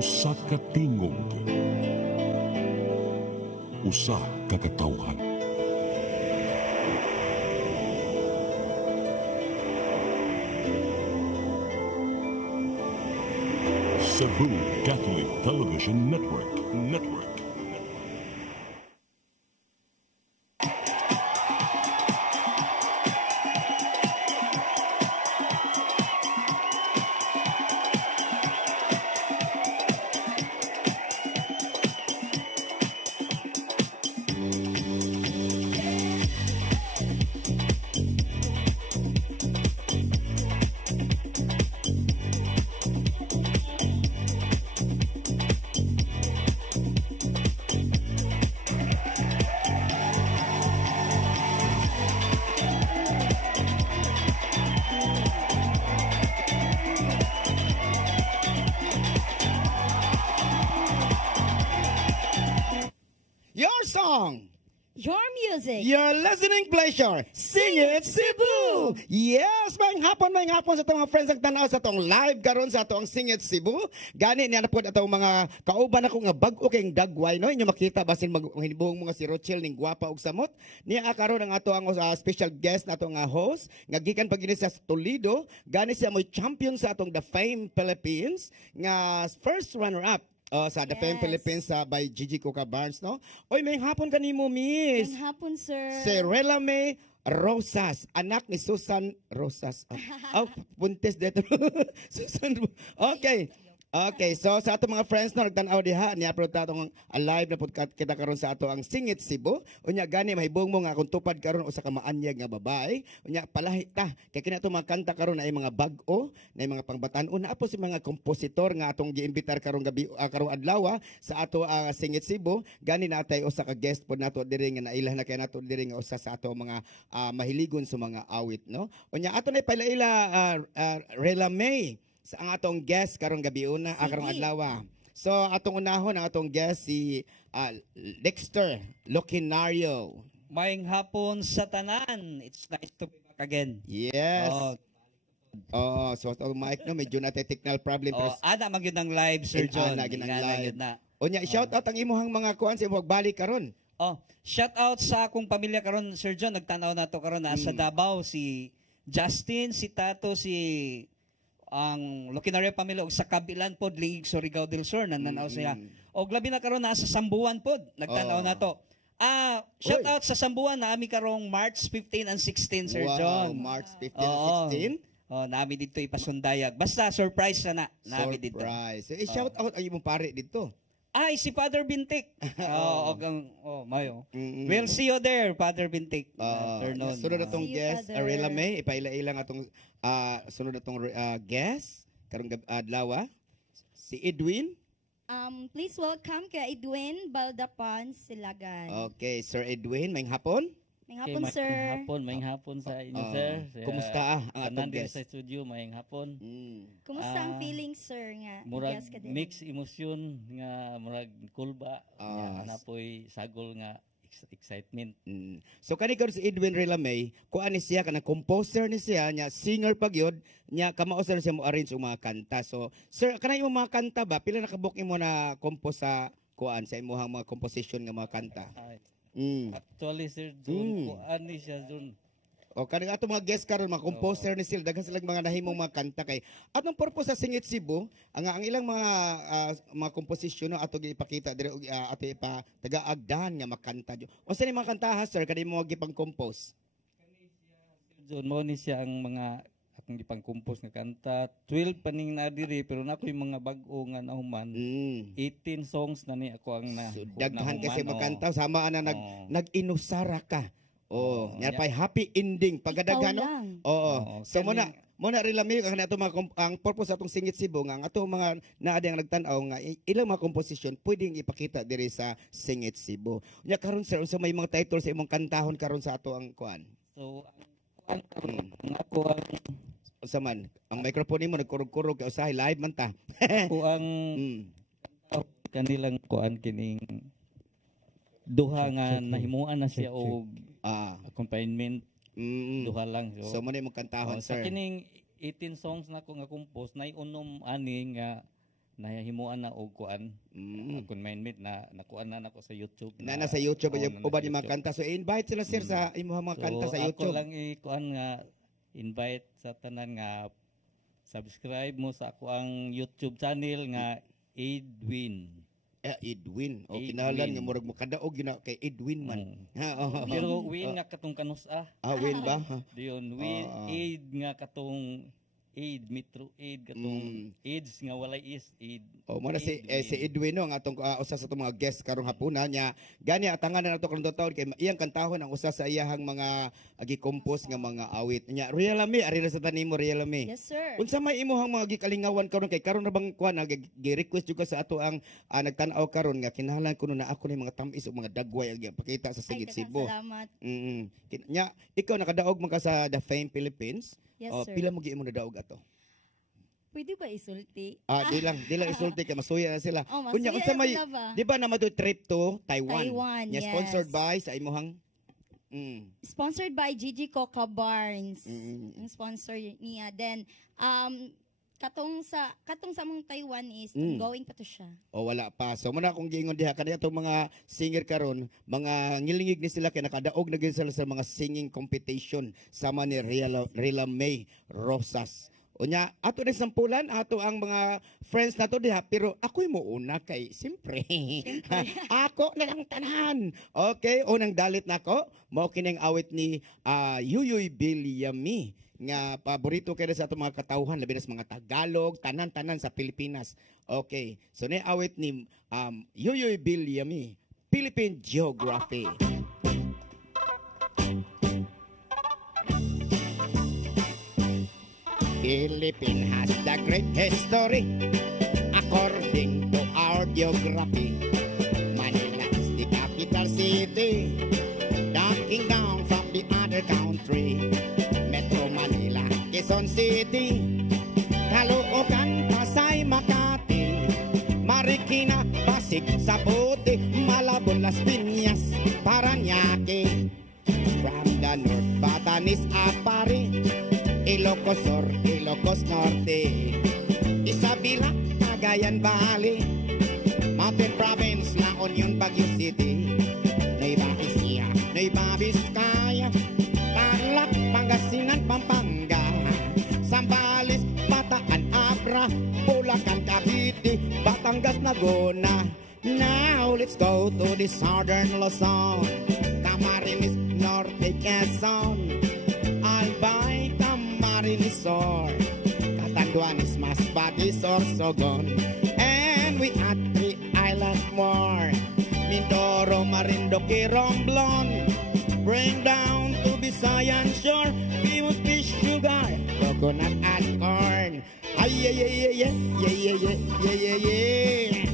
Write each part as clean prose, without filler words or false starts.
Usa ka tingog, usa ka katawhan. Cebu Catholic Television Network. Your song, Your music. your listening pleasure, Sing It Cebu! Yes, may hapon sa itong mga friends ang tanaw sa itong live karon sa itong Sing It Cebu. Gani niya na po itong mga kauban ako nga bag-o kayong dagway, no? Inyo makita basin maghibuong mga si Rochelle ning gwapa og samot. Niya karon ang ato ang special guest na ato nga host, nga gikan pag sa Toledo. Gani siya mo'y champion sa atong The Fame Philippines, nga first runner-up. Sa The Fame Philippines by Gigi Coca Barnes, no? Oy, may hapon kanimo, miss. Ang hapon, sir. Si Rela May Rosas, anak ni Susan Rosas. Puntes dito. Susan. Okay, so sa ato mga friends na nagtanaw diha, niya-upload ta atong live na podcast kita karon sa ato ang Sing It Cebu. Unya gani mahibong mo nga kung tupad karon usa ka maanyag nga babae. Unya palahi ta kay kini ato mga kanta karon ay mga bag-o, na mga pangbatan-o na po si mga kompositor nga atong giimbitar karon gabi karong adlaw sa ato ang Sing It Cebu. Gani natay usa ka guest pod nato diri nga nailah na kay nato diri nga usa sa ato mga mahiligon sa mga awit, no. Unya ato na palaila Rela May sa ang atong guest karong gabi una karong adlaw. So atong unahon ang atong guest si Dexter Locinario. Maayong hapon sa tanan. It's nice to be back again. Yes. So atong mic no medyo na technical problem ana man gyud ang live, Sir John. Ana gyud ang live. Na. Unya shout out ang imong mga kuan sa imong balik karon. Shout out sa akong pamilya karon, Sir John. Nagtanaw na to karon sa Davao si Justin, si Tato, si ang Locinario pamilya og sa kabilan pod Liig Surigao del Sur nananaw siya. Og labi na karon na sa Sambuan pod nagtanaw na to. Shout out sa Sambuan na ami karong March 15 and 16, Sir John. March 15 and 16. Nami dito ipasundayag. Basta surprise na nami dito. Surprise. Shout out ang imong pare dito. Ay, si Father Bintik. Mayo. We'll see you there, Father Bintik. Afternoon. Sunod atong guest, Rela May. Ipaila-ilang atong sunod atong guest. Karong adlaw. Si Edwin. Please welcome kay Edwin Baldapan Silagan. Okay, Sir Edwin, may hapon. May hapon, sir. May hapon sa inyo, sir. Kumusta ang atong guest? Sa studio, may hapon. Kumusta ang feeling, sir, nga? Murag mixed emosyon nga murag kulba. Ana po'y sagol nga excitement. So kani karon si Edwin Rela May, kuan ni siya kanang composer ni siya, nya singer pa gyud, nya kamao sir siya mo arrange og mga kanta. So sir, kanay imong mga kanta ba pila na kabuk imo na compose sa kuan sa imong mga composition nga mga kanta? Actually, sir, doon kuan ni siya doon. O kanang ato mga guest karon mga composer ni sila daghan sila mga nahimong mga kanta kay atong purpose sa Sing It Cebu ang ilang mga komposisyon ato ipakita dire ato ipa taga-agdan nga makanta. Unsa ni mga kanta sir kani mo gipang compose? Doon mo ni siya ang mga akong gipang compose nga kanta. 12 paning na diri pero na ko'y mga bag-o nga nahuman. 18 songs na ni ako ang daghan kasi makanta sama ana nag-inusara ka. Nya pay happy ending pagadaghan no. So muna Rela May ang ato mga ang purpose atong Sing It Cebu nga ang ato mga naadi ang nagtan-aw nga ilang mga composition pwedeng ipakita diri sa Sing It Cebu. Nya karon sir unsa may mga title sa imong kantahon karon sa ato ang kuan? So ako ang unsa man ang microphone nimo nagkurog-kurog kay usahay live man ta. Ako ang kanilang kuan kining duha nga nahimuan na siya og accompaniment duha lang. So mo ni mo kantahon sir. Sa kining 18 songs na ko nga compose nay unom ani nga nahimuan na og kuan. Mm. Akong mindmate na nakuan na nako sa YouTube. Na nasa YouTube Oo, yung na uban nasa yung mga YouTube. kanta. So invite sila sir sa imuhang mga kanta sa Ako YouTube. lang ikuan nga invite sa tanan nga subscribe mo sa ako ang YouTube channel nga Edwin. Edwin. O Edwin. kinalan nga murag mo kadaog yun na kay Edwin man. Ha, oo. Pero win nga katong kanusa. Win ba? Ha? Diyon win Oo. aid nga katong aid metro aid katong AIDS nga walay is aid. O mo na si Edwin no ang atong usa sa itong mga guest karong hapunan niya. Gani atangan na nato karong taon kay iyang kantahon ang usa sa iyahang mga gi-compose nga mga awit. Nya Real Ami ari na sa tanimo Real Ami. Yes, sir. Unsa may imuhang mga gikalingawan karon kay karon na bang kuan gi-request juga sa ato ang nagtan-aw karon nga kinahanglan kuno na ako ni mga tamis o mga dagway ang pakita sa Sigid Ay, Cebu. salamat. Nya ikaw nakadaog man ka sa The Fame Philippines. Yes, sir. Pila mo giimo na daog ato? Pwede ba isulti? Di lang isulti kay masuya na sila. Oh, Kunya masuya unsa na may sila ba? di ba na madoy trip to Taiwan? Taiwan, Nya yes. sponsored by sa imuhang Sponsored by Gigi Coca Barnes. Mm. Ang sponsor niya. Then, katong sa mong Taiwan is going pa to siya. o wala pa. So muna akong giingon diha kaniya itong mga singer karon, mga ngilingig ni sila kay nakadaog na gyud sila sa mga singing competition sama ni Rila May Rosas. Unya ato ni sampulan ato ang mga friends nato diha pero ako'y mo una kay simpre. Ako na lang tanan. Okay, unang dalit nako mao kining awit ni Yuyoy Bilyami nga paborito kay sa atong mga katawhan labi na sa mga Tagalog tanan-tanan sa Pilipinas. Okay, so ni awit ni Yuyoy Bilyami, Philippine Geography. Philippines has the great history according to our geography. Manila is the capital city, dunking down from the other country. Metro Manila, Quezon City, Caloocan, Pasay, Makati, Marikina, Pasig, Sabote, Malabon, Las Piñas, Parañaque. From the north, Batanes, Apari, Ilocos Sur, Ilocos Norte, Isabela, Cagayan Valley, Mountain Province, La Union, Baguio City, Nueva Ecija, Nueva Vizcaya, Tarlac, Pangasinan, Pampanga, Zambales, Bataan, Abra, Bulacan, Cavite, Batangas, Laguna. Now let's go to the southern Luzon, Camarines, Norte, Quezon, Albay, Camarines Sur, Catanduanes, Masbate, Sorsogon, and we add 3 islands more, Mindoro, Marinduque, Romblon, bring down to Visayan shore, famous fish, sugar, coconut and corn. Ay, ay, ay, ay, ay, ay, ay, ay, ay, ay.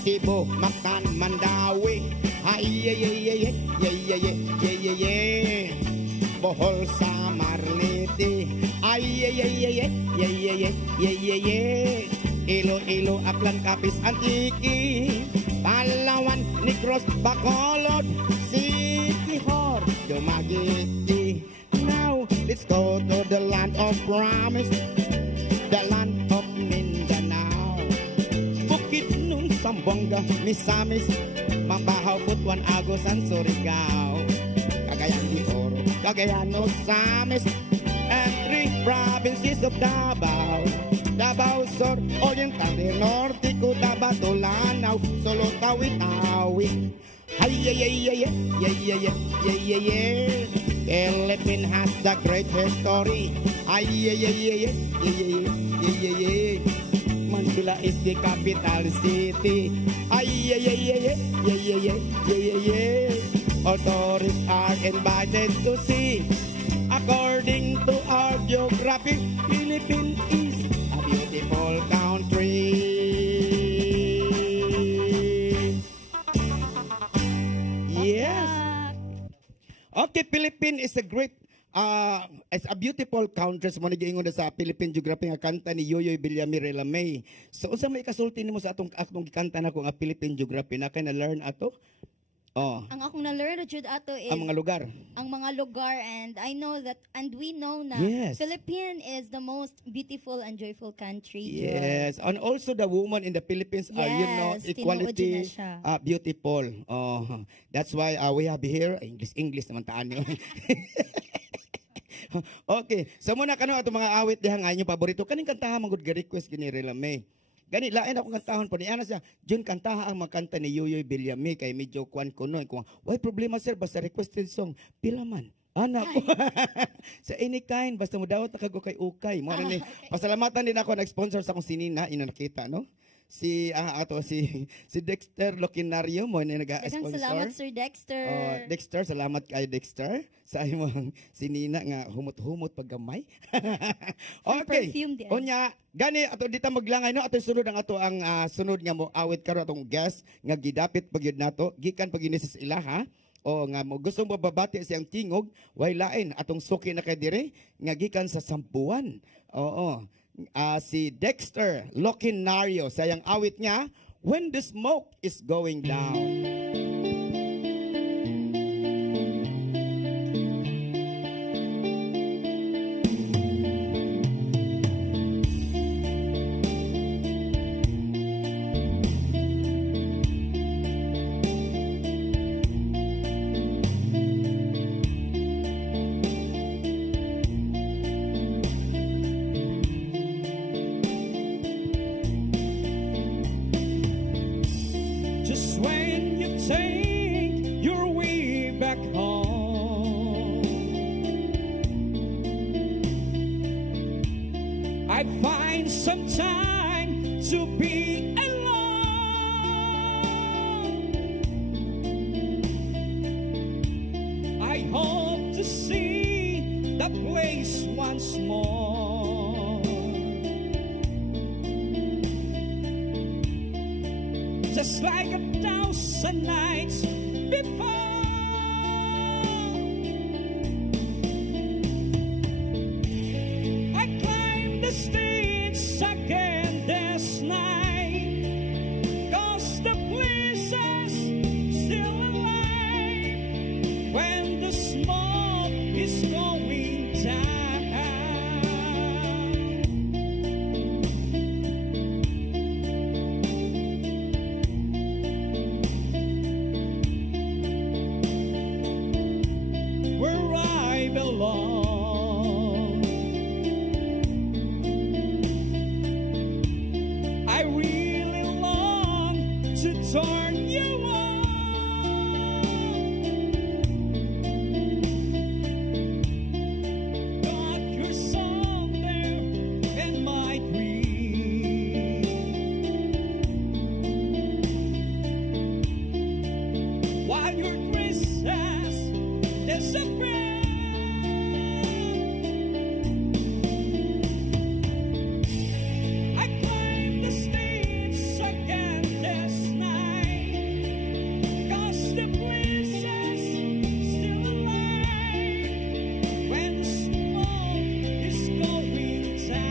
Cebu, Mactan, Mandawi, ay, ay, ay, ay, ay, ay, ay, ay, ay, ay. Bohol, Samarlete, ay, ay, ay, ay, ay, ay, ay, ay, ay, ay. Iloilo, Aklan, Capiz, Antique, Palawan, Negros, Bacolod, Siquijor, Dumaguete. Now, let's go to the land of promise, the land of Mindanao. Bukidnon, Zamboanga, Misamis, Mabahaw, Butuan, Agos, and Surigao. Cagayan de Oro, Cagayan, Osamis, and 3 provinces of Davao. Davao Sur, Oriental, Norte, Cotabato, Lanao, Solo, Tawi-Tawi. Ay, ay, ay, ay, ay, ay, ay, ay, ay, ay. Philippines has the great history. Ay, ay, ay, ay, ay, ay, ay, ay, ay, ay. Manila is the capital city. Ay, ay, ay, ay, ay, ay, ay, ay, ay, ay. All tourists are invited to see. According to our geography, Philippines is a beautiful country. Yes. Okay, Philippines is a great it's a beautiful country sa mga giingon sa Philippine Geography nga kanta ni Yoyoy Bilyami Relamay. So unsa may kasulti nimo sa atong gikanta nako nga Philippine Geography na kay na learn ato? Oh, Ang akong na-learn na jud ato is ang mga lugar. ang mga lugar, and I know that, and we know na Yes. Philippines is the most beautiful and joyful country. jud. Yes, and also the women in the Philippines are, you know, Yes, equality, tinuod na siya. beautiful. Oh, that's why we have here English naman taan niyo. Okay, so muna kano ato mga awit diha nga inyong paborito. Kaning kantahan magud ga request gini Relame. Gani lain ako kantahon po ni ana siya. Jun kantaha ang makanta ni Yoyoy Villame kay medyo kwan ko no. Kung why problema sir basta requested song pila man. Anak ko. Sa any kind basta mo daw nakago kay ukay. Mo ni pasalamatan din ako nag-sponsor sa akong sinina ina nakita no. Si Dexter Locinario mo ni Daghang naga-sponsor. salamat, Sir Dexter. Dexter, salamat kay Dexter sa imong sinina nga humot-humot paggamay. Okay. perfume din. Onya, gani ato dita maglangay no ato sunod ang ato ang sunod nga mo awit karon atong guest nga gidapit pagyud nato gikan paginis sa ila ha. O nga mo gusto mo babati siyang tingog way lain atong suki na kay dire nga gikan sa Sampuan. Oo. Si Dexter Locinario sa yang awit niya When the Smoke is Going Down. Just when you take your way back home, I find some time to be alone. I hope to see the place once more. Just like 1,000 nights before. I climbed the streets again this night, 'cause the place is still alive when the smoke is going down. Where I belong, I really long to turn you on, but you're somewhere in my dream. While your dresses disappear, I climb the streets again this night, 'cause the place is still alive when the smoke is going down.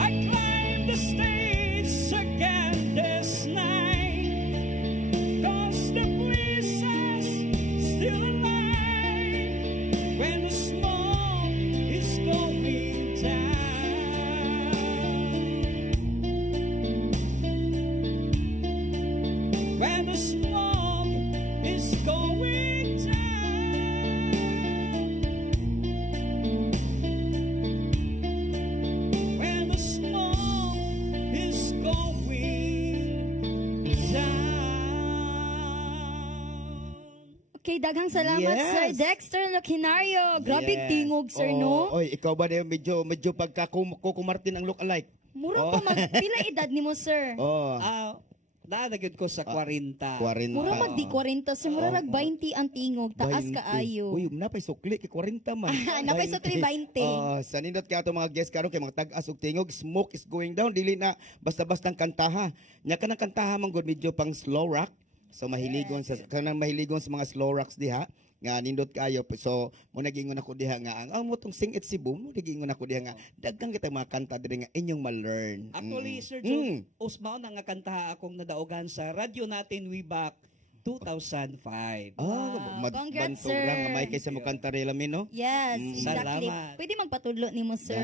I climb the streets again this night, 'cause the place is still alive when the smoke is going down. When the smoke is going down. When the smoke is going down. Okay, daghang salamat, Yes. Sir Dexter Locinario. Grabe Yes. tingog, sir, no? Oy, ikaw ba na medyo pagka-kumartin ang look-alike? Mura pa pila edad ni mo, sir? Oh, Naadagod ko sa 40. 40. Mura mag di 40, sir. Mura nag 20 ang tingog. Taas 20. kaayo. Uy, napay sukli kay 40 man. Napay sukli 20. Sa nindot ka ato mga guest karon kay mga tag-as og tingog, smoke is going down, dili na basta-bastang kantaha. Nya kanang kantaha man gud medyo pang slow rock. So mahiligon sa kanang mahiligon sa mga slow rocks diha nga nindot kayo. So mo nagingon ako diha nga ang mo tong Sing It Cebu, mo nagingon ako diha nga daghang kita mga kanta diri nga inyong ma-learn. Actually, Sir John, usmao na nga kantaha akong nadaogan sa radyo natin way back 2005. Congrats, bantog sir. lang nga may kaysa mo kanta rin lamin, no? Yes, exactly. Salamat. Pwede magpatudlo ni mo, sir.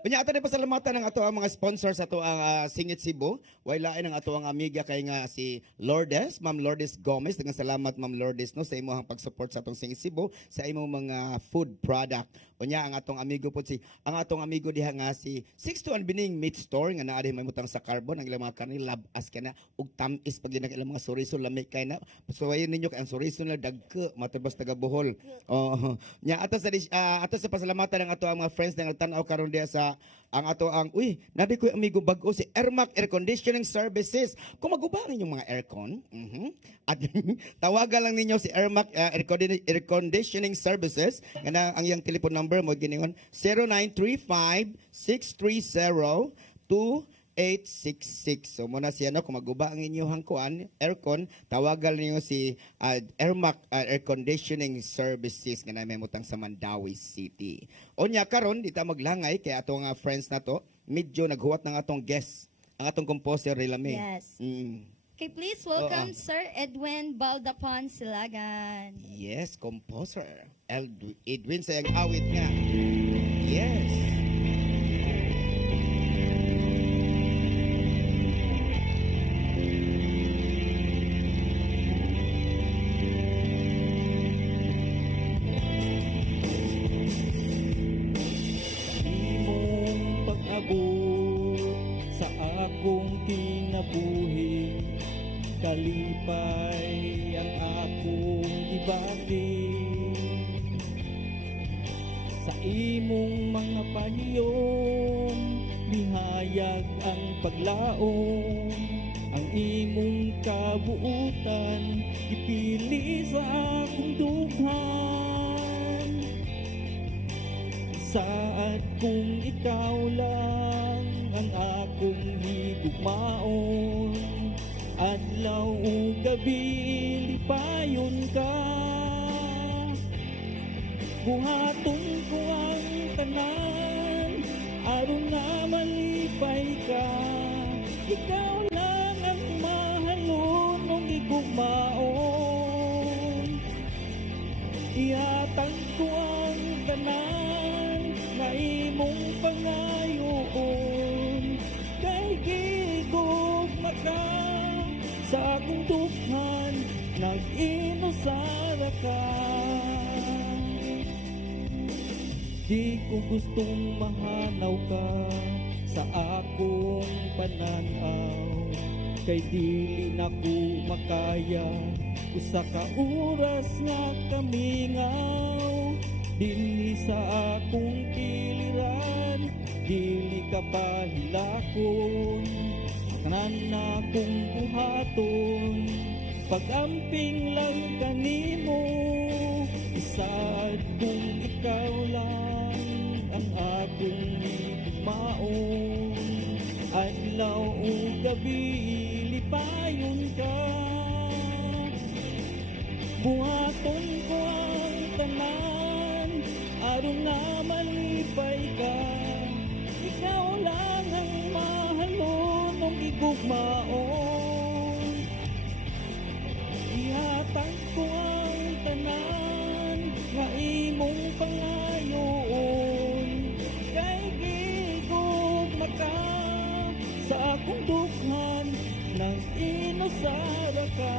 Unya ato na pasalamatan ng ato ang mga sponsors ato ang Sing It Cebu. Way lain ang ato ang amiga kay nga si Lourdes, Ma'am Lourdes Gomez. Daghang salamat Ma'am Lourdes no sa imong pag-support sa atong Sing It Cebu sa imong mga food product. Unya ang atong amigo po ang atong amigo diha nga si 621 Bining Meat Store nga naa may mutang sa carbon ang ilang mga karni labas kana ug tamis pag dinag ilang mga soriso lami kay na suwayon ninyo kay ang soriso na dagko matubas taga Bohol. Nya ato sa pasalamatan ng ato ang mga friends nga nagtan-aw karon diha sa ang ato ang nabi ko amigo bag-o si Ermac Air Conditioning Services. Kung magubahan ninyong mga aircon, at tawagan lang ninyo si Ermac Air Conditioning Services. Kana ang iyang telephone number mo giningon 0935-630-2866. So muna siya no, kung maguba ang inyong kuan aircon, tawagan niyo si Ermac Air Conditioning Services nga may mutang sa Mandawi City. Onya karon di ta maglangay kay atong friends na to, medyo naghuwat ng atong guest, ang atong composer Rilame. Yes. Okay, please welcome Sir Edwin Baldapon Silagan. Yes, composer. Edwin sa yung awit nga. Yes. Imong pag-abot sa akong kinabuhi, kalipay ang akong ibati. Sa imong mga paniyom, mihayag ang paglaom. Ang imong kabuutan, ipili sa akong dughan. Saad kung ikaw lang ang akong higugmaon, adlaw o gabi lipayon ka. Buhaton ko ang tanan, aron na malipay ka. Ikaw lang ang mahalon ng igugmaon. Ihatag ko ang tanan na imong pangayoon. Kay gigugma ka sa akong dukhan, nag-inusara ka. Di ko gustong mahanaw ka sa akong pananaw, kay dili na ko makaya usa ka oras nga kamingaw. Dinhi sa akong kiliran, dili ka pahilakon, tanan na kong buhaton, pag-amping lang kanimo. Isaad kung ikaw lang ang akong higugmaon, adlaw o gabi lipayon ka. Buhaton ko ang tanan, aron na malipay ka. Ikaw lang ang mahalon ng igugmaon. Ihatag ko ang tanan nga imong pangayoon, kay gigugma ka sa akong dukhan, nang inusara ka.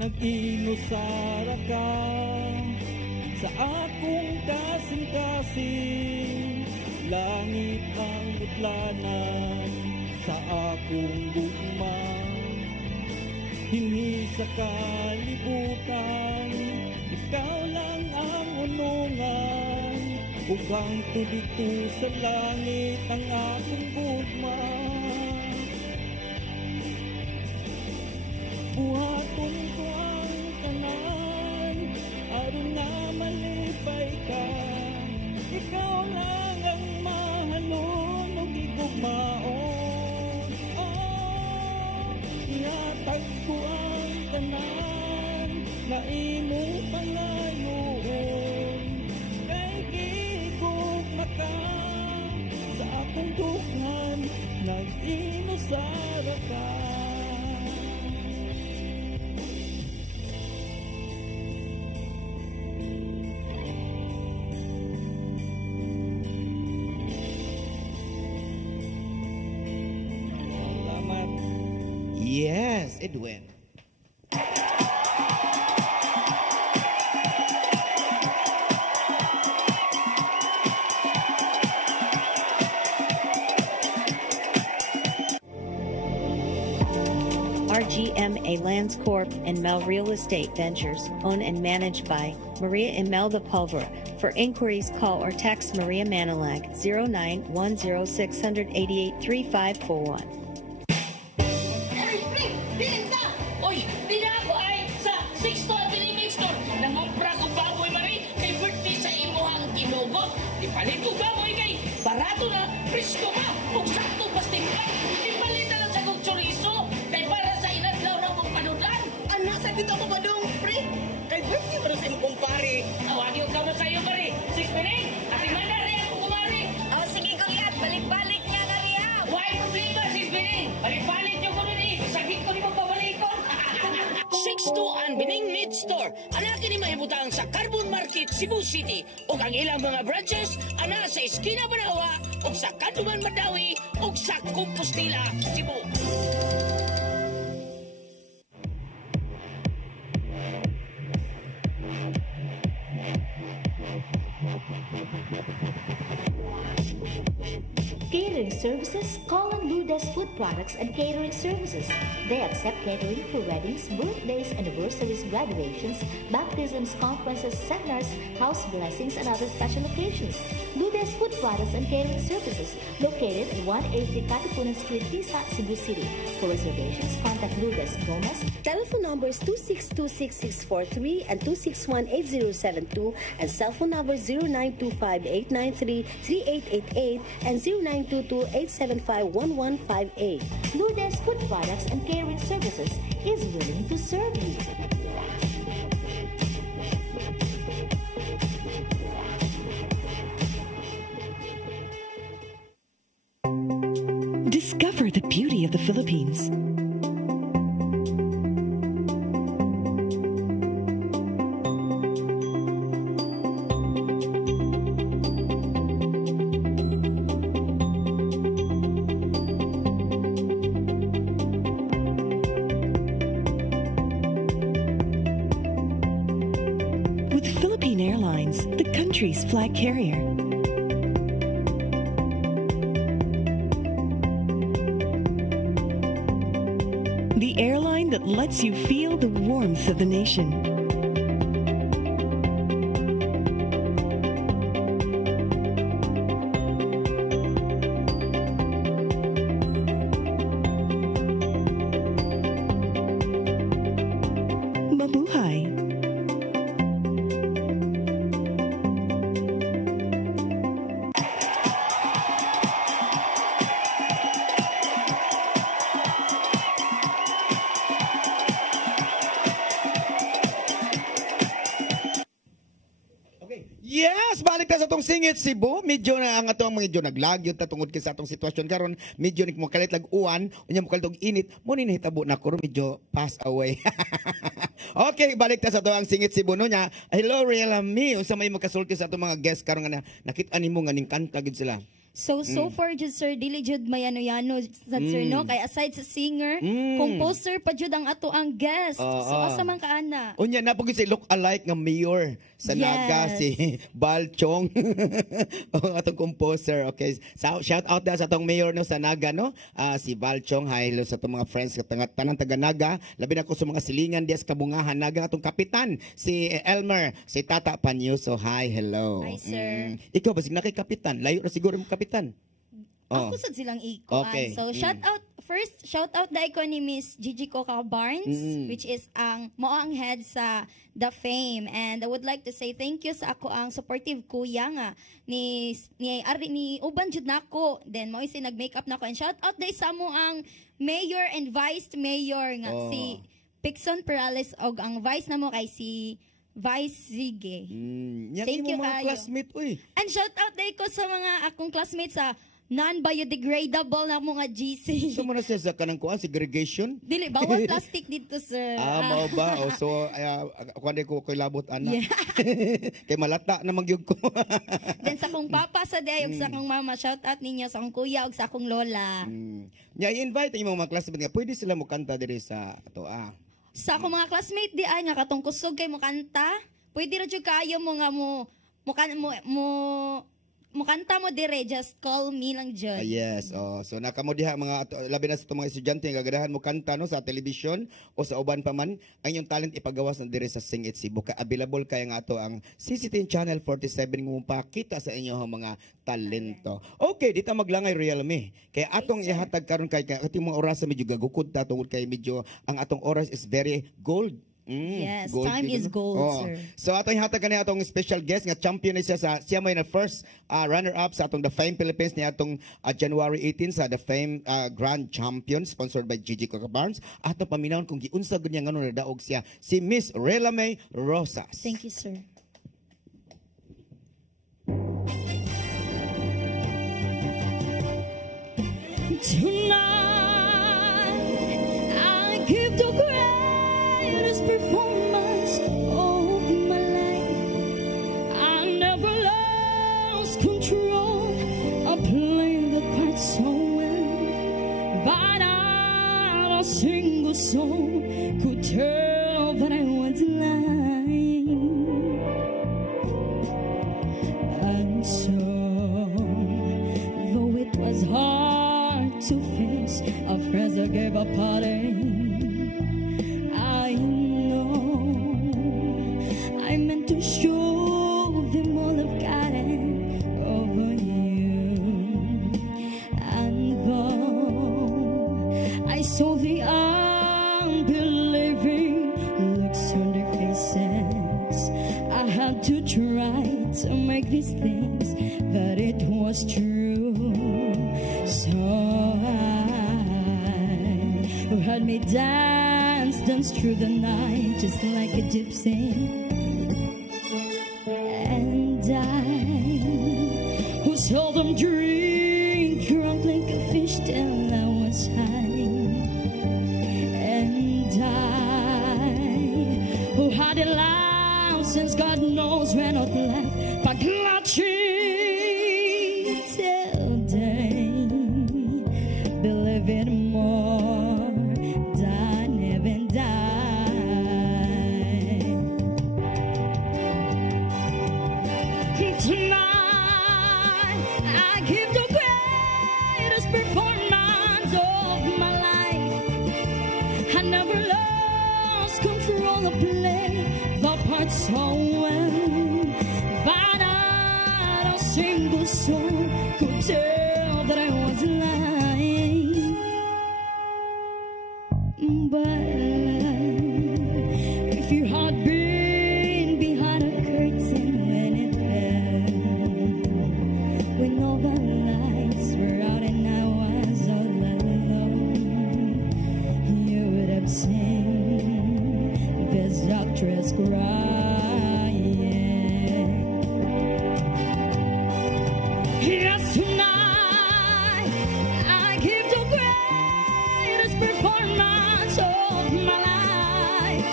nag-inusara ka sa akong kasing-kasing. Langit ang utlanan sa akong gugma, hinhi sa kalibutan, ikaw lang ang unungan, ug hangtod dito sa langit ang akong gugma. Buhaton ko ang tanan aron na malipay ka, ikaw lang ang mahalon ug igugmaon. Ihatag ko ang tanan na imong pangayoon, kay gigugma ka sa akong dukan, nag-inusara ka. Yes, Edwin. RGMA Lands Corp and Mel Real Estate Ventures, owned and managed by Maria Imelda Pulver. For inquiries, call or text Maria Manilag 0910-688-3541. Oy, di na ako ay sa 6th Avenue Main Store. Nangumpra ko baboy mari kay birthday sa imuhang kinugot. Ipalit ko baboy kay barato na, presko ka, kung sakto pasting ka. Ipalit na lang sa kong chorizo kay para sa inadlaw na mong panudan. Anak, sa dito ako badong, pre. Kay birthday mo rin sa imong kumpare. Awagyo ka mo sa iyo mari. 6 minutes, at imanda rin ako kumari. Oh, sige kong yat, balik-balik niya na rin. Why problema, 6 minutes? Balik-balik nyo ko nun eh. Sagit ko ni mo pabalikon. 6 ang Bining Meat Store. Anak kini mahibutang sa Carbon Market, Cebu City. O ang ilang mga branches, ana sa Esquina Banawa, o sa Kanduman Madawi, o sa Compostela, Cebu. Catering services, call on Blue Desk Food Products and Catering Services. They accept catering for weddings, birthdays, anniversaries, graduations, baptisms, conferences, seminars, house blessings, and other special occasions. Blue Desk Food Products and Catering Services, located at 183 Katipunan Street, Tisa, Cebu City. For reservations, contact Blue Desk Gomez. Telephone numbers 2626643 and 2618072 and cell phone number 0925-893-3888 and 0922-875-1158. Blue Desk Food Products and Catering Services is willing to serve you. Discover the beauty of the Philippines. With Philippine Airlines, the country's flag carrier. The airline that lets you feel the warmth of the nation. Mabuhay. Yes, balik na sa atong singit Cebu. Medyo na ang atong medyo naglagyot ta tungod sa atong sitwasyon karon. Medyo ni mo kalit lag uwan, unya mo kalit og init, mo ni nahitabo na ko medyo pass away. Okay, balik ta sa atong singit Cebu no nya. Hello, Real Me. Unsa may makasulti sa atong mga guest karon nga nakita nimo nga ning kanta gid sila. So far jud sir dili jud mayano-yano sad sir no kay aside sa singer, composer pa jud ang ato ang guest. So asa man kaana. Unya na pagid si look alike nga mayor sa Naga si Balchong. Ang atong composer. Okay. So, shout out na sa atong mayor no sa Naga no. Si Balchong, hi hello sa atong mga friends tanang taga Naga. Labi na ko sa mga silingan dias kabungahan Naga atong kapitan si Elmer, si Tata Panyo. So hi hello. Hi sir. Ikaw basig na kay kapitan. Layo ra siguro mo kapitan. Ako sad silang ikuan. Okay. So shout out dai ko ni Miss Gigi Coca Barnes which is ang mao ang head sa The Fame, and I would like to say thank you sa ako ang supportive kuya nga ni uban jud nako. Then mao si nag-makeup nako, and shout out dai sa mo ang mayor and vice mayor nga si Pixon Perales og ang vice namo kay si Vice Zige. Thank you mga kayo. classmate uy. And shout out day ko sa mga akong classmates sa non-biodegradable na mga GC. So mo na siya sa kanang kuan segregation? Dili, bawal plastic dito, sir. Mao ba? So, ako hindi ko labot anak. Yeah. Kay malata na magyug ko. Then sa akong papa sa day, ug sa akong mama, shout out ninyo sa akong kuya, ug sa akong lola. I-invite ang mga classmates nga, pwede sila mo kanta diri sa ato Sa akong mga classmate di ay nga katong kusog kay mo kanta, pwede ra jud kayo mo nga mo kanta mo dire, just call me lang jud. Yes. So nakamo diha mga labi na sa itong mga estudyante nga gadahan mo kanta no sa television o sa uban pa man ang inyong talent ipagawas na dire sa Sing It Cebu. Available kay nga ato ang CCTV Channel 47 nga pakita sa inyo ang mga talento. Okay, dito maglangay Realme. Kaya atong ihatag karon kay ating mga oras sa medyo gagukod ta tungod kay medyo ang atong oras is very gold. Yes, time is gold, sir. So atong hatag kani atong special guest nga champion na siya may na first runner-up sa atong The Fame Philippines ni atong January 18 sa The Fame Grand Champion sponsored by Gigi Coca Barnes. Ato paminawon kung giunsa gud niya ngano nadaog siya si Miss Relame Rosas. Thank you, sir. Tonight I give the greatest performance of my life. I never lost control. I played the part so well, but not a single soul could tell that I was lying. And so, though it was hard to face, a friend I gave a party. I know I meant to show them all I've got over you. And though I saw the unbelieving looks on their faces, I had to try to make these things that it was true. So I heard me dance through the night just like a gypsy. And I, who seldom drink, drunk like a fish till I was high. And I, who had a license, God knows when not left, but clutching till day, believing more than heaven died. Tonight I give the greatest performance of my life. I never lost control of play the part so well, but not a single soul could tell that I was lying. But if you had been behind a curtain when it fell, when all the lights were out and I was all alone, you would have seen this actress crying. Yes, tonight I give the greatest performance of my life.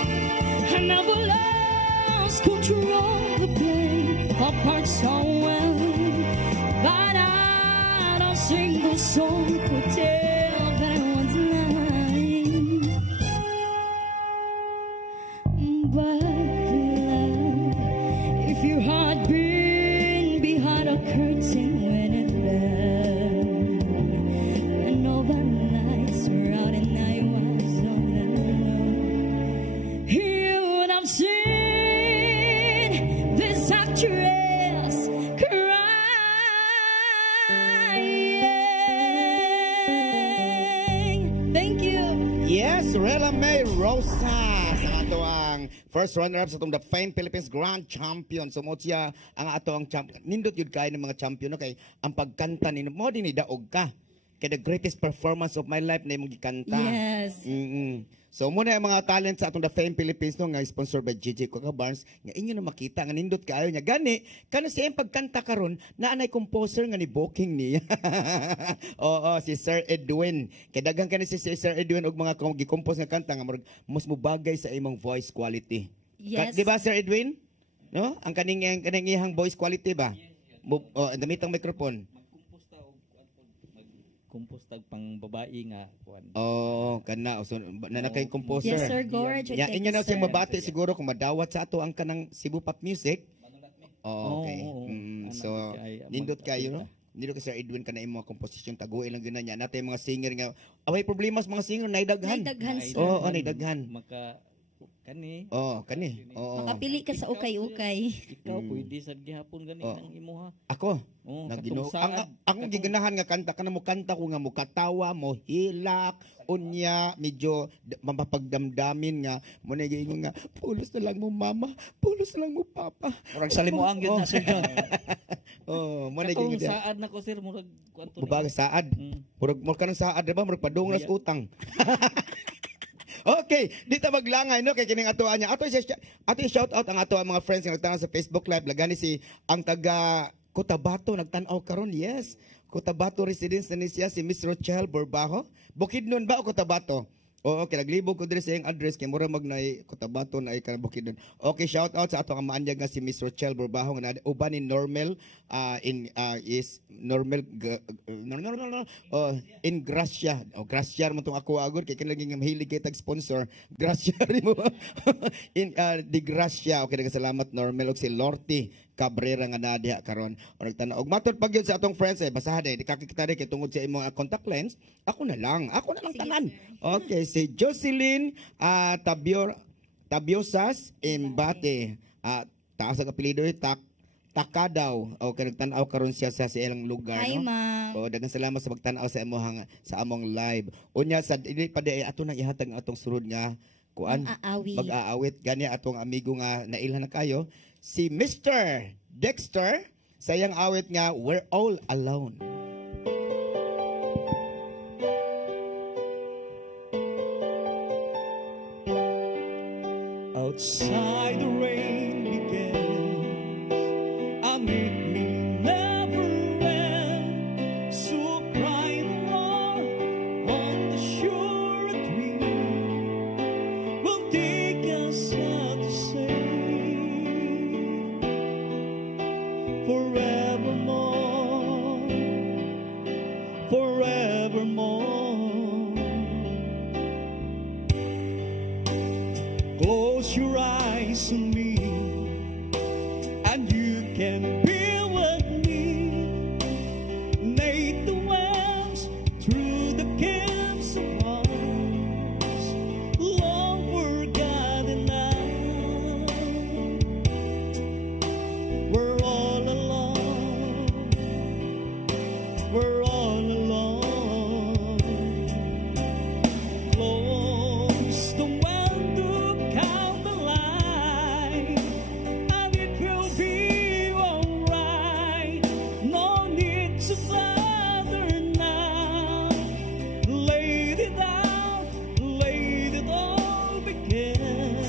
I never lost control of the play, apart so well, but not Some could tell that I was lying, but love, if your heart burned behind a curtain when it fell, when all the lights were out and I was all alone, you would have seen this actress crying. Thank you. Yes, Rela May Rosas ang ato ang first runner-up sa itong The Fame Philippines Grand Champion. So mo siya ang ato ang champion. Nindot yun kayo ng mga champion. No? Kay ang pagkanta ni mo din daog ka. Kay the greatest performance of my life na imong gikanta. Yes. So muna yung mga talent sa atong The Fame Philippines no, nga sponsored by Gigi Coca Barnes nga inyo na makita nga nindot kaayo niya gani kana siya yung pagkanta karon na anay composer nga ni booking niya. Oo, si Sir Edwin. Kay daghang kani si Sir Edwin og mga gi-compose nga kanta nga mas mubagay sa imong voice quality. Yes. Di ba Sir Edwin? No? Ang kaning ihang voice quality ba? Damitang microphone. Compostag pang babae nga kuan. Oh, kana so na kay composer. Yes, Sir Gorge. Ya, inyo na siyang mabati siguro kung madawat sa ato ang kanang Cebu Pop Music. Oh, okay. So nindot kayo no? Nindot ka Sir Edwin kana imong composition taguil lang gyud niya. Natay mga singer nga away problema sa mga singer naidaghan. Oh, naidaghan. Maka kani. Oh, kani. Oh. Makapili ka sa ukay-ukay. Ikaw pwede sa gihapon gani nang imuha. Ako. Katong saad. Ang giganahan nga kanta kana mo kanta ko nga mo katawa mo hilak unya medyo mapapagdamdamin nga mo na giingon nga pulos na lang mo mama pulos na lang mo papa murag salimuang gyud na Sir John. Oh mo na giingon saad na ko sir murag kwanto bubag saad murag kanang saad ba murag padungras utang. Okay, dito maglangay no kay kining atoan niya. Ato shout out ang ato ang mga friends nga nagtanaw sa Facebook Live lagani si ang taga Cotabato nagtan-aw karon. Yes. Cotabato residence na siya si Miss Rochelle Borbajo. Bukidnon ba o Cotabato? Oo, okay, naglibog ko diri sa iyang address kay mura magnay Cotabato na ikang Bukidnon. Okay, shout out sa ato ang maanyag nga si Miss Rochelle Borbajo nga uban ni Normal is Normal in Gracia. Gracia mo tong ako agor kay kinlagi nga mahilig kay tag sponsor. Gracia mo in di Gracia. Okay, salamat Normal og si Lorty Cabrera nga nadiha karon o nagtanaw og matod pagyud sa atong friends basaha di kakikita di kay tungod sa imong contact lens ako na lang tanan. Okay, si Jocelyn Tabiosas Embate taas ang apelyido Takadaw o nagtanaw karon siya sa ilang lugar. Hi, ma'am. O daghang salamat sa pagtanaw sa among live unya sa dili pa di ato nang ihatag atong sulod nga kuan mag-aawit gani atong amigo nga nailhan na kayo si Mr. Dexter sa iyang awit nga We're All Alone. Outside the rain begins, I meet me never end, so crying along on the shore a dream will take us out to sea forevermore, forevermore. Close your eyes on me, and you can be with me. Make the waves through the caves of hearts, long forgotten now. We're all alone. We're all alone. Close the window. Count the line, and it will be alright. No need to bother now. Lay it out, let it all begin.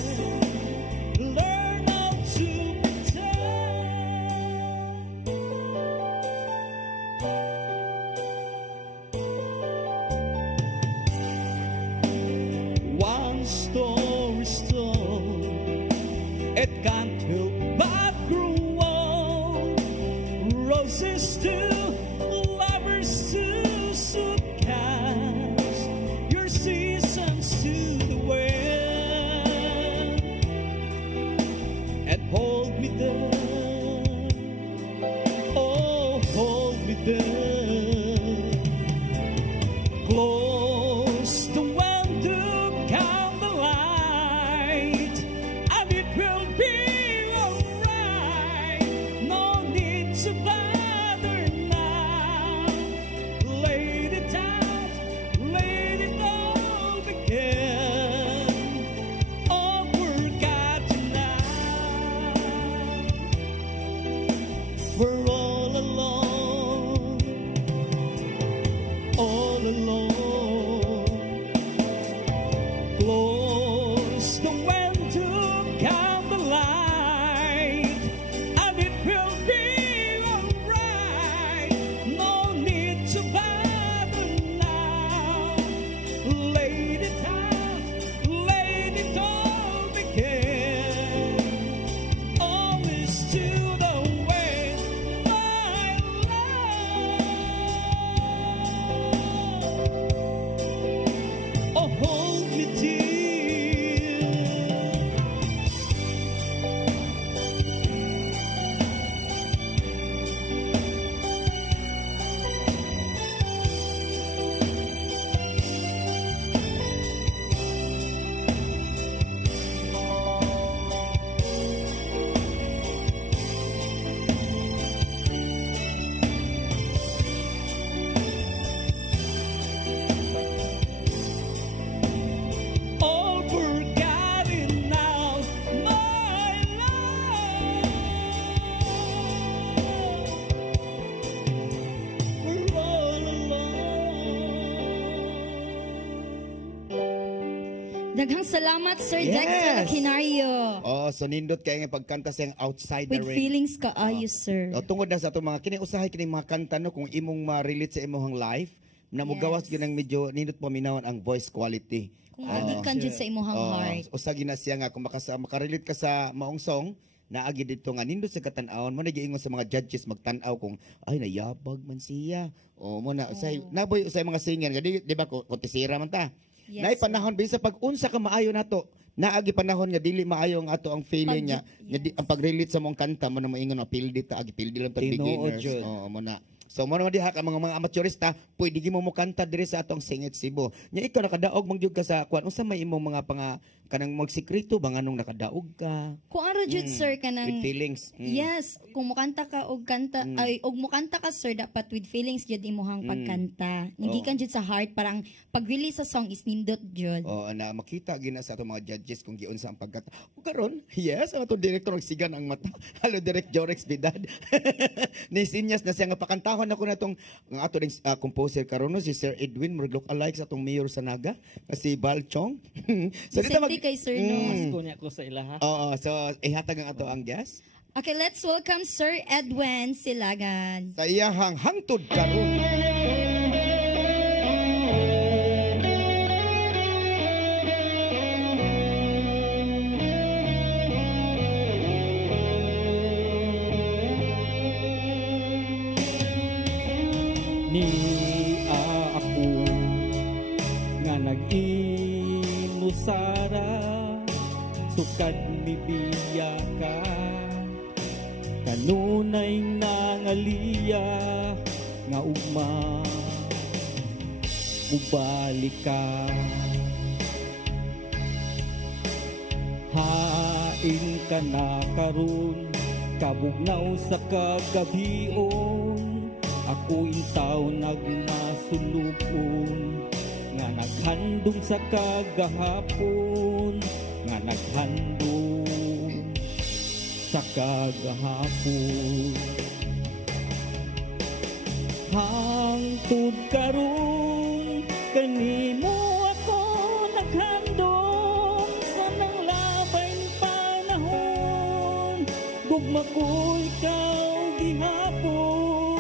Learn how to pretend. One story's told, it can't help but grow old. Roses too, lovers too, so Daghang salamat, Sir Yes. Dexter Lacinario. Oh, so nindot kay nga pagkanta siyang outside the With ring. feelings ka ayo, sir. O, tungod na sa itong mga, kini usahay kini mga kanta no, kung imong ma-relate sa imong life, na mugawas Yes. yun ang medyo nindot paminawan ang voice quality. Kung adikan jud sa imong heart. Usa gina siya nga kung makarelate ka sa maong song, naagi dito nga nindot sa katan-awon mo nagiingon sa mga judges magtan-aw kung ay nayabag man siya. O mo na usay naboy usay mga singer nga di ba ko tisira man ta. Yes, Nay panahon bisa pag unsa ka maayo nato, naagi panahon nga dili maayo ang ato ang feeling niya, ang pag-relate sa mong kanta mo na maingon na pildi ta agi pildi lang ta Tinuod beginners. yun. Oo mo na. So mo naman diha ka mga amateurista, pwede gi mo kanta diri sa atong Singit Cebu. Nya ikaw nakadaog mangyud ka sa kwan unsa may imong mga kanang magsikreto ba nganong nakadaog ka? Kung ano jud, sir, kanang With feelings. Yes, kung mukanta ka og kanta ay og mukanta ka, sir, dapat with feelings jud imong pagkanta. Gikan jud sa heart, parang pag-release sa song is nindot jud. Oh, na makita gina sa atong mga judges kung giunsa ang pagkata. O karon, yes, ang atong director sigan ang mata. Hello, Direct Jorex Bidad. Ni sinyas na siya nga pakantahon ako na tong ang ato ding composer karon no, si Sir Edwin murag look alike sa atong mayor sa Naga, si Balchong. So dito Kay Sir Noon. Kunya ko sa ilaha. Oo, so ihatag ang ato ang guest. Okay, let's welcome Sir Edwin Silagan. Sa iyahang hangtod karon. Ni ako nga nag-inusara sukad mibiya ka kanunay nangaliya nga ugma mubalik ka hain ka na karon kabugnaw sa kagabion ako intaw nagmasulupon nga naghandong sa kagahapon nga naghandong sa kagahapon hangtod karon kanimo ako naghandong sa nang labaing panahon gugma ko ikaw gihapon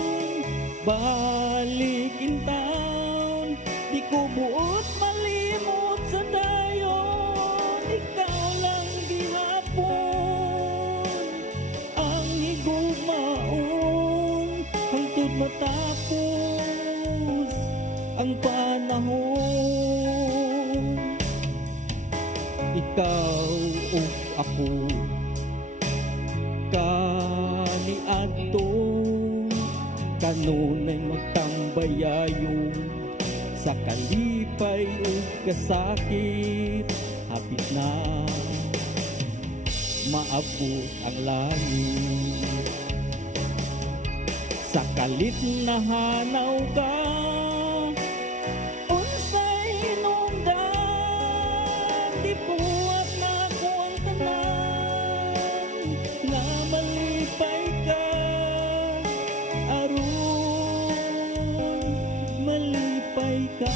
balik in town, di ko buot malimot sa dayon, ikaw lang gihapon, ang higugmaon, hangtod matapos ang panahon. Ikaw o ako, kaniadto, kanunay magtambayayon sa kalipay o kasakit hapit na maabot ang langit sa kalit na hanaw ka unsay hinungdan di buhat na akong tanan nga malipay ka malipay ka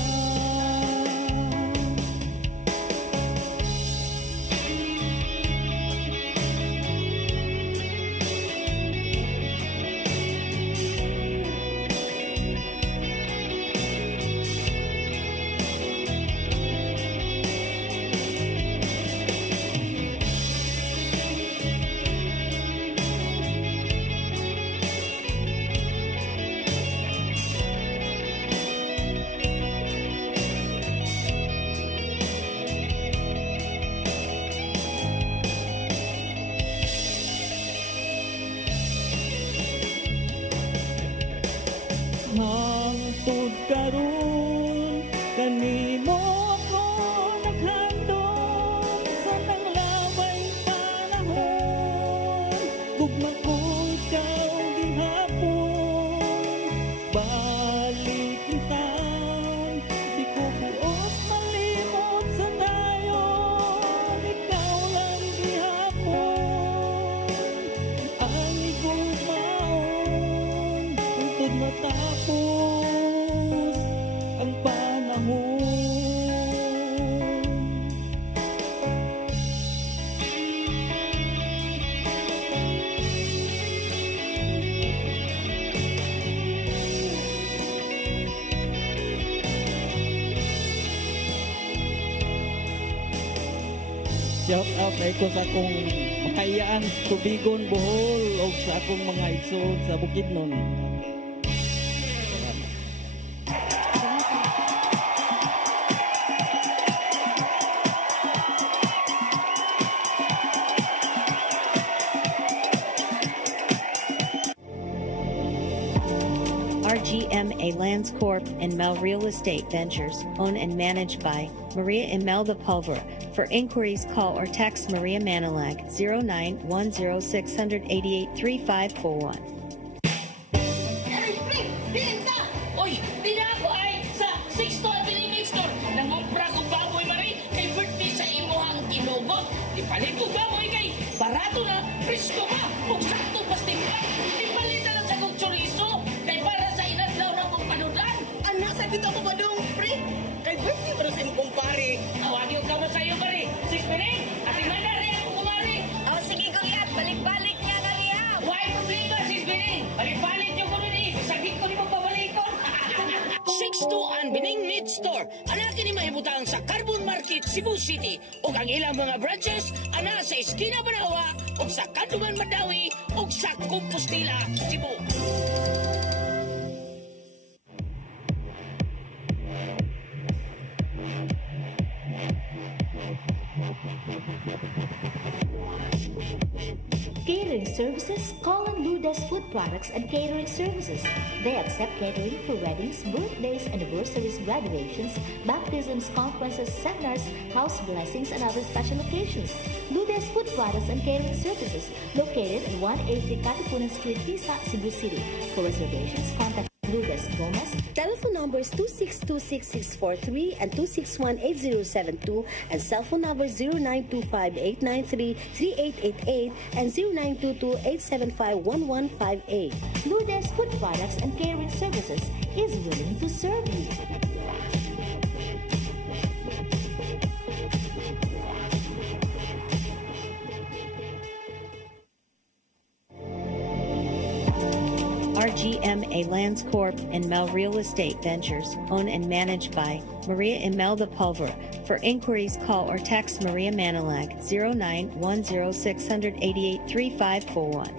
Shout out ay ko sa akong makayaan Tubigon, Bohol o sa akong mga igsoon sa Bukidnon. RGMA Lands Corp and Mel Real Estate Ventures, owned and managed by Maria Imelda Pulver. For inquiries, call or text Maria Manilag 0910-688-3541. Oy, dinako ay sa 6 Convenience Store. Nangumpra ko baboy mari kay birthday sa imuhang kinugot. Di palit ko baboy kay barato na, presko pa, ug sakto pastingkan. Di palit na lang sa kong chorizo kay para sa inadlaw na kong panudan. Anak, sa dito ako ba dong, pre? Kay birthday para sa imong kumpare. Awag yung kamo sa iyo mari. Sis Piling, ating manari ako kumari. Oh, sige ko yan. Balik-balik niya na riya. Why problema, Sis Piling? Balik-balik yung kuno ni. Sagit ko ni mo pabalikon. 6-2 Bining Meat Store. Anakin ni mahibutang sa Carbon Market, Cebu City. O ang ilang mga branches, ana sa Esquina Banawa, o sa Kanduman Madawi, o sa Compostela, Cebu. Catering services, call on Lourdes Food Products and Catering Services. They accept catering for weddings, birthdays, anniversaries, graduations, baptisms, conferences, seminars, house blessings, and other special occasions. Lourdes Food Products and Catering Services, located at 180 Katipunan Street, Tisa, Cebu City. For reservations, contact Lourdes Gomez. Telephone numbers 2626643 and 2618072 and cell phone numbers 0925-893-3888 and 0922-875-1158. Lourdes Food Products and Catering Services is willing to serve you. RGMA Lands Corp and Mel Real Estate Ventures, owned and managed by Maria Imelda Pulver. For inquiries, call or text Maria Manilag 0910-688-3541.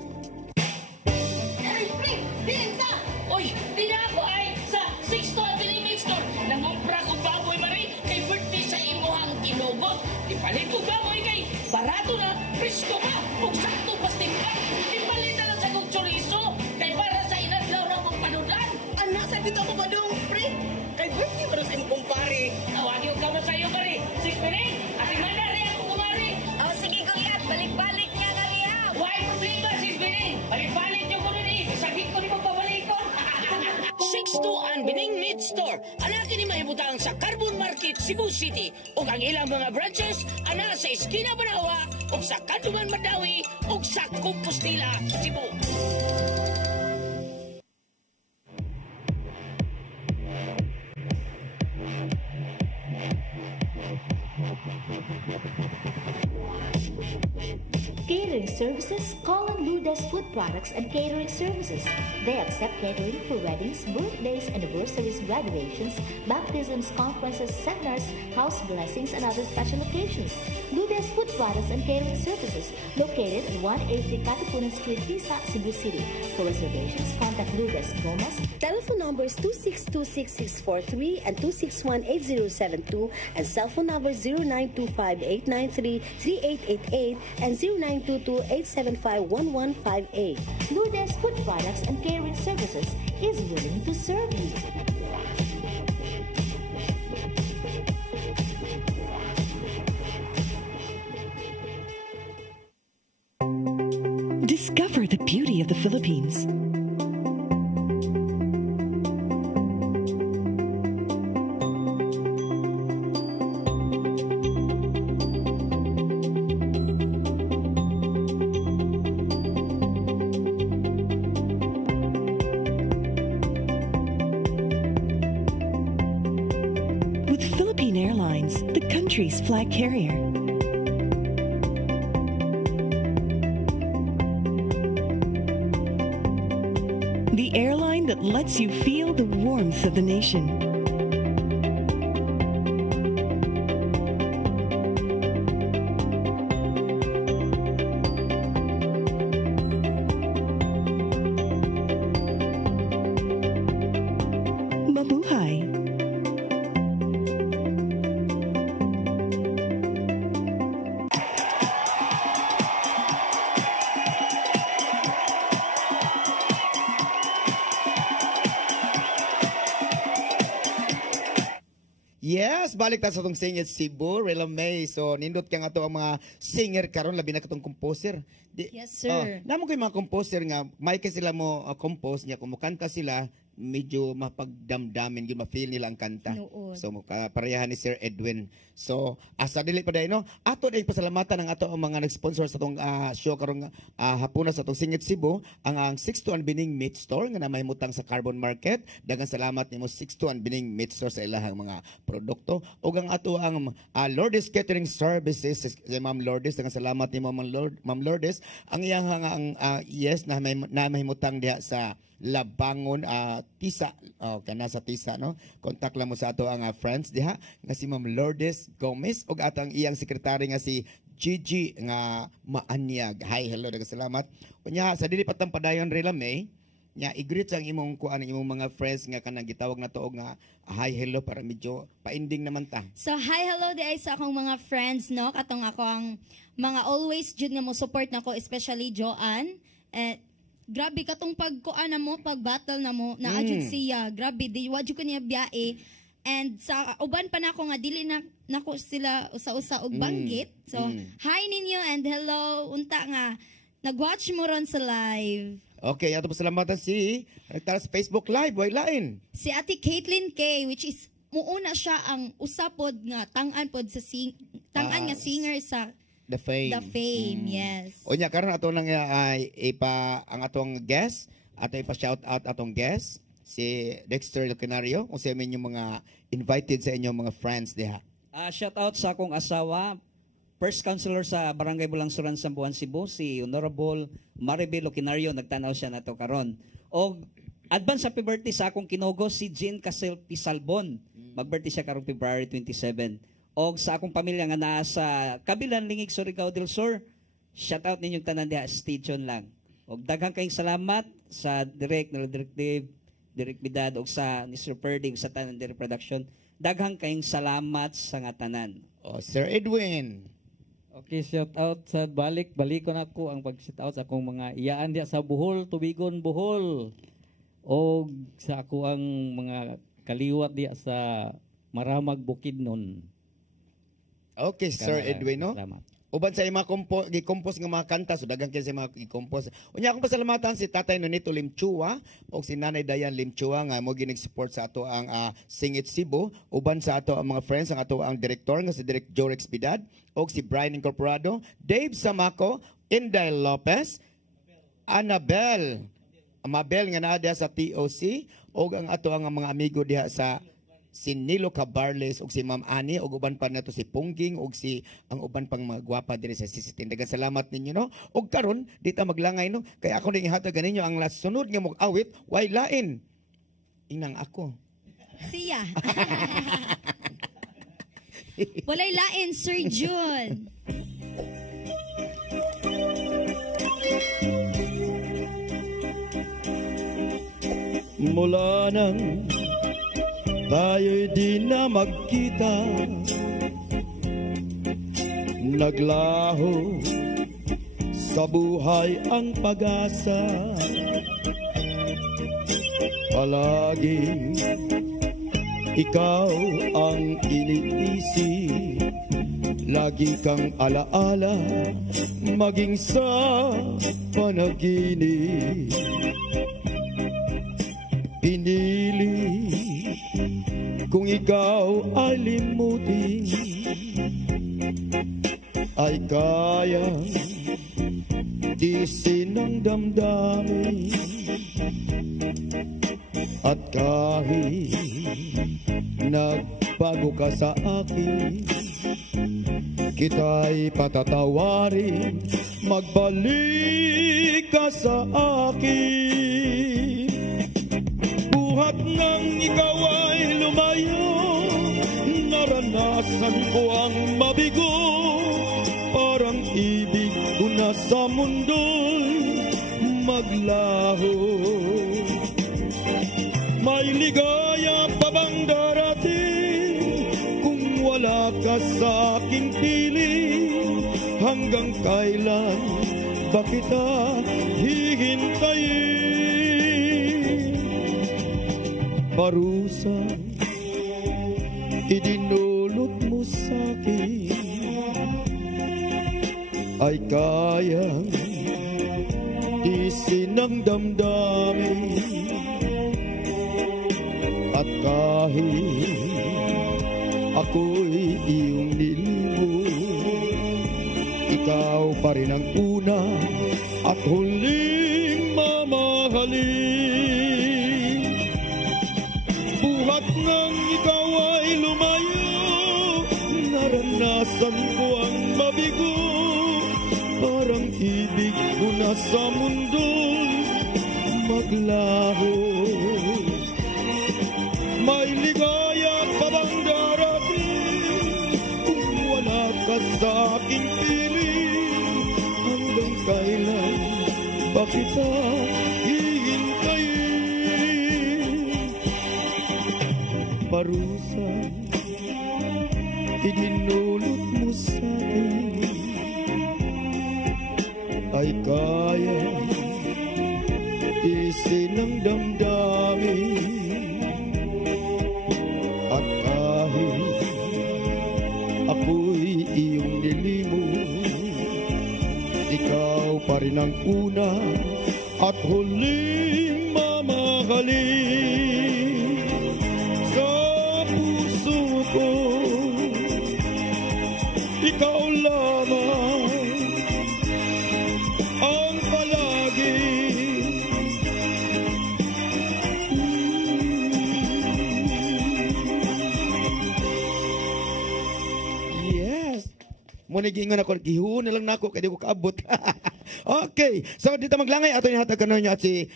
Oy, dinako ay sa 6 Convenience Store. Nangumpra ko baboy mari kay birthday sa imuhang kinugot. Di palit ko baboy kay barato na, presko pa, ug sakto pastingkan. Di palit na lang sa kong chorizo kay para sa inadlaw na kong panudan. Anak, sa dito ako ba dong, pre? Kay birthday para sa imong kumpare. Awag yung kamo sa iyo mari. Sis Piling, ating manari ako kumari. Oh, sige ko yan. Balik-balik niya na riya. Why problema, Sis Piling? Balik-balik yung kuno ni. Sagit ko ni mo pabalikon. 6-2 Bining Meat Store. Anakin ni mahibutang sa Carbon Market, Cebu City. O ang ilang mga branches, ana sa Esquina Banawa, o sa Kanduman Madawi, o sa Compostela, Cebu. Catering services, call on Lourdes Food Products and Catering Services. They accept catering for weddings, birthdays, anniversaries, graduations, baptisms, conferences, seminars, house blessings, and other special occasions. Lourdes Food Products and Catering Services, located at 180 Katipunan Street, Tisa, Cebu City. For reservations, contact Lourdes Gomez. Telephone numbers 2626643 and 2618072 and cell phone numbers 0925-893-3888 and 0922-875-1158. Lourdes Food Products and Catering Services is willing to serve you. Discover the beauty of the Philippines. With Philippine Airlines, the country's flag carrier. The airline that lets you feel the warmth of the nation. Yes, balik ta sa itong Singit Cebu, Rela May. So, nindot ka nga ito ang mga singer karon labi na katong composer. Yes, sir. Namo ko yung mga composer nga, may ka sila mo compose niya, kumukanta sila, medyo mapagdamdamin, yung ma-feel nila ang kanta. Noon. So, parehan ni Sir Edwin. So, asa dili pa dahil, no? Ato dahil pasalamatan ng ato ang mga nag-sponsor sa itong show karong hapuna sa itong Singit Cebu, ang 621 Bining Meat Store, nga na mahimutang sa Carbon Market. Dagang salamat nimo 621 Bining Meat Store sa ilahang mga produkto. O ang ato ang Lourdes Catering Services, si Ma'am Lourdes, dagang salamat nimo Ma'am Lourdes. Ang iyang yes, na mahimutang diha sa Labangon, Tisa. Kana sa Tisa, no? Contact lang mo sa ato ang friends diha nga si Ma'am Lourdes Gomez ug atang iyang sekretary nga si Gigi nga Maanyag. Hi, hello, daghang salamat. Unya sa dili patang padayon Rela May, nya i-greet ang imong kuan imong mga friends nga kanang gitawag na tuog nga hi, hello para medyo pa-ending naman ta. So hi, hello di ay sa akong mga friends, no? Katong ako ang mga always jud nga mo support nako, especially Joanne. Grabe katong pagkuan na mo, pag-battle na mo, na-adjud siya. Grabe, di wadyo ko niya biyae. And sa uban pa na ako nga, dili na nako sila usa-usa og banggit. So, hi ninyo and hello. Unta nga, nag-watch mo ron sa live. Okay, ato pasalamatan si nagtara sa Facebook Live, way lain. Si Ate Caitlin K, which is muuna siya ang usapod nga tang-an pod sa tang-an nga singer sa The Fame. The Fame, yes. O nya karon ato nang ang atong guest, ato ipa-shout out atong guest si Dexter Lucanario, kung sa inyo mga invited sa inyong mga friends diha. Shout out sa akong asawa, First Councilor sa Barangay Bulangsuran, Sambuan, Cebu, si Honorable Maribel Lucanario, nagtanaw siya nato karon. O advance happy birthday sa akong kinugo si Jean Casel Pisalbon. Mag-birthday siya karong February 27. O sa akong pamilya nga naa sa kabilang lingig Surigao del Sur, shout out ninyong tanan diha, station lang. O daghang kayong salamat sa Direk Dave, Direk Bidad, o sa ni Sir Perdi, sa tanan Direk Production. Daghang kayong salamat sa nga tanan. O Sir Edwin. Okay, shout out sa balikon ako ang pag-shout out sa akong mga iyaan diha sa Bohol, Tubigon, Bohol. O sa ako ang mga kaliwat diha sa Maramag, Bukidnon. Okay, Sir Edwin, no? Salamat. Uban sa mga gi-compose nga mga kanta, so daghang kay sa mga gi-compose. Unya akong pasalamatan si Tatay Nonito Limchua o si Nanay Dayan Limchua nga mo ginig-support sa ato ang Singit Cebu. Uban sa ato ang mga friends, ang ato ang director nga si Direk Jorex Bidad o si Brian Incorporado, Dave Samaco, Inday Lopez, Annabel, Mabel nga naa diha sa TOC o ang ato ang mga amigo diha sa si Nilo Cabarles og si Ma'am Ani og uban pa nato si Pungging og si ang uban pang mga gwapa diri sa CCTV. Daghang salamat ninyo, no? Og karon dita maglangay, no? Kaya ako ning ihatag ganinyo ang sunod nga mong awit, way lain. Inang ako. Siya. Walay lain, Sir June. Mula nang tayo'y di na magkita, naglaho sa buhay ang pag-asa. Palaging ikaw ang iniisip, lagi kang alaala, maging sa panaginip. Pinili kung ikaw ay limutin, ay kaya tiisin ang damdamin. At kahit nagbago ka sa akin, kita'y patatawarin, magbalik ka sa akin. Buhat nang ikaw ay lumayo, naranasan ko ang mabigo, parang ibig ko na sa mundo'y maglaho. May ligaya pa bang darating kung wala ka sa aking piling? Hanggang kailan ba kita hihintayin? Parusa, idinulot mo sa'kin ay kayang tiisin ng damdamin. At kahit ako'y iyong nilimot, ikaw pa rin ang una at huling mamahalin. Buhat nang ikaw ay lumayo, naranasan ko ang mabigo. Parang ibig ko na sa mundo'y maglaho. May ligaya pa bang darating kung wala ka sa aking piling? Hanggang kailan ba kita hihintayin? Parusa idinulot mo sa'kin ay kaya tiisin ng damdamin. At kahit ako'y iyong nilimot, ikaw pa rin ang una at huling mamahalin. Sa puso ko, ikaw lamang ang palagi. Yes. Munigingon ako, gihun na lang nako, kaya di ko kaabot. Okay, so dito maglangay, ato yung hatag kanon niya si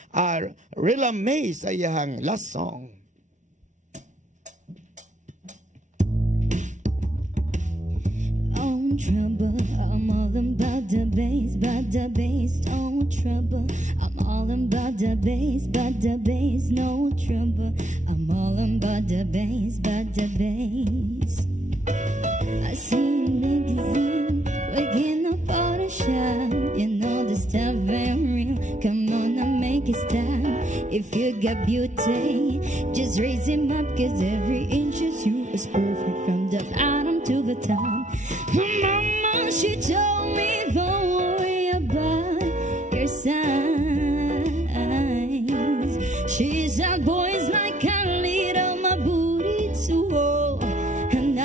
Rilla May sa iyang last song. On trouble, I'm all about the bass, no trouble. I'm all about the bass, no trouble. I'm all about the bass, I see a magazine, waking up all the shine. You know the stuff ain't real. Come on and make it stop. If you got beauty, just raise him up, 'cause every inch is you is perfect from the bottom to the top. Mama, she told me don't worry about your size. She said boys like a little my booty to hold. And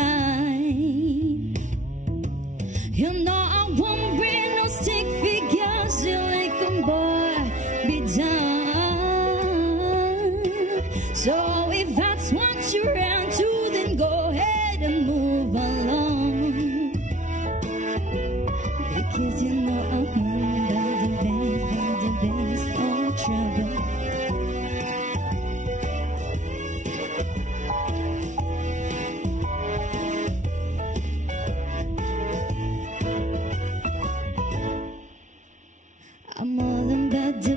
you know I won't bring no stick figures, you like a boy be done. So if that's what you're into, then go ahead and move along. Because you know I'm all about the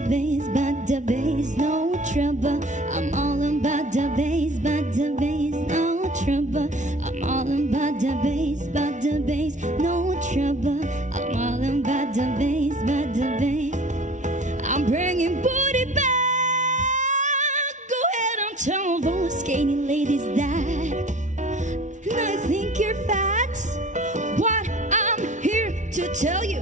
bass, no trouble. I'm all about the bass, no trouble. I'm all about the bass, no trouble. I'm all about the bass, no trouble. I'm all about the bass, I'm bringing booty back. Go ahead and tell those skinny ladies that I think you're fat. What I'm here to tell you,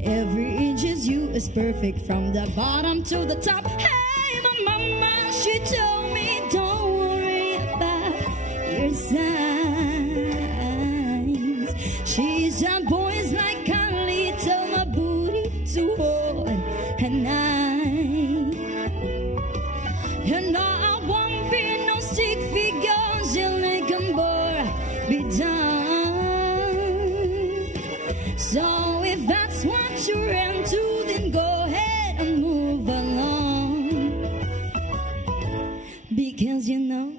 every inch is you is perfect from the bottom to the top. Hey, my mama, she told me don't worry about your size. She said boys like a little my booty to hold. And you know I won't be no stick figures, you like a boy be done. So if that's what you're into, then go ahead and move along. Because you know.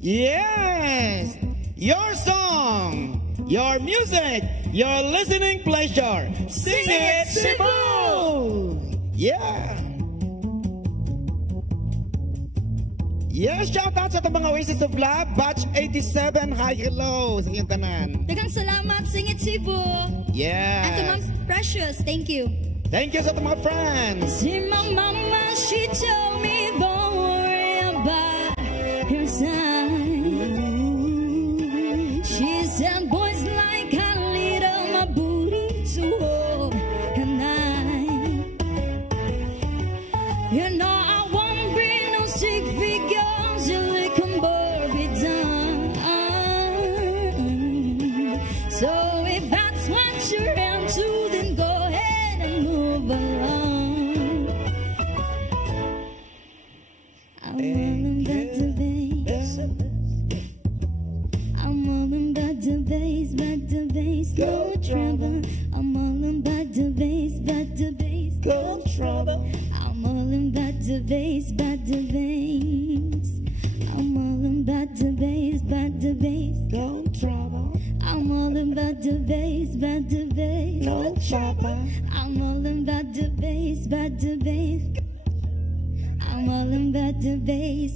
Yes! Your song, your music, your listening pleasure. Sing it, Cebu! Yeah! Yeah, shout out sa itong mga Oasis of Love, Batch 87, hi, hello sa inyong tanan. Daghang salamat, Sing It Cebu. Yes. And to Ma'am Precious, thank you. Thank you sa itong mga friends. See, my mama, she told me don't worry about your size. time. She said, boys like a little my booty to hold, and you know I won't bring no sick figures, you lick 'em Barbie down. So if that's what you're into, then go ahead and move along. I'm all about the bass. I'm all about the bass, no trouble. I'm all about the bass, no trouble. I'm all about the bass, I'm all about the bass, no trouble. I'm all about the bass, no trouble. I'm all about the bass, I'm all about the bass,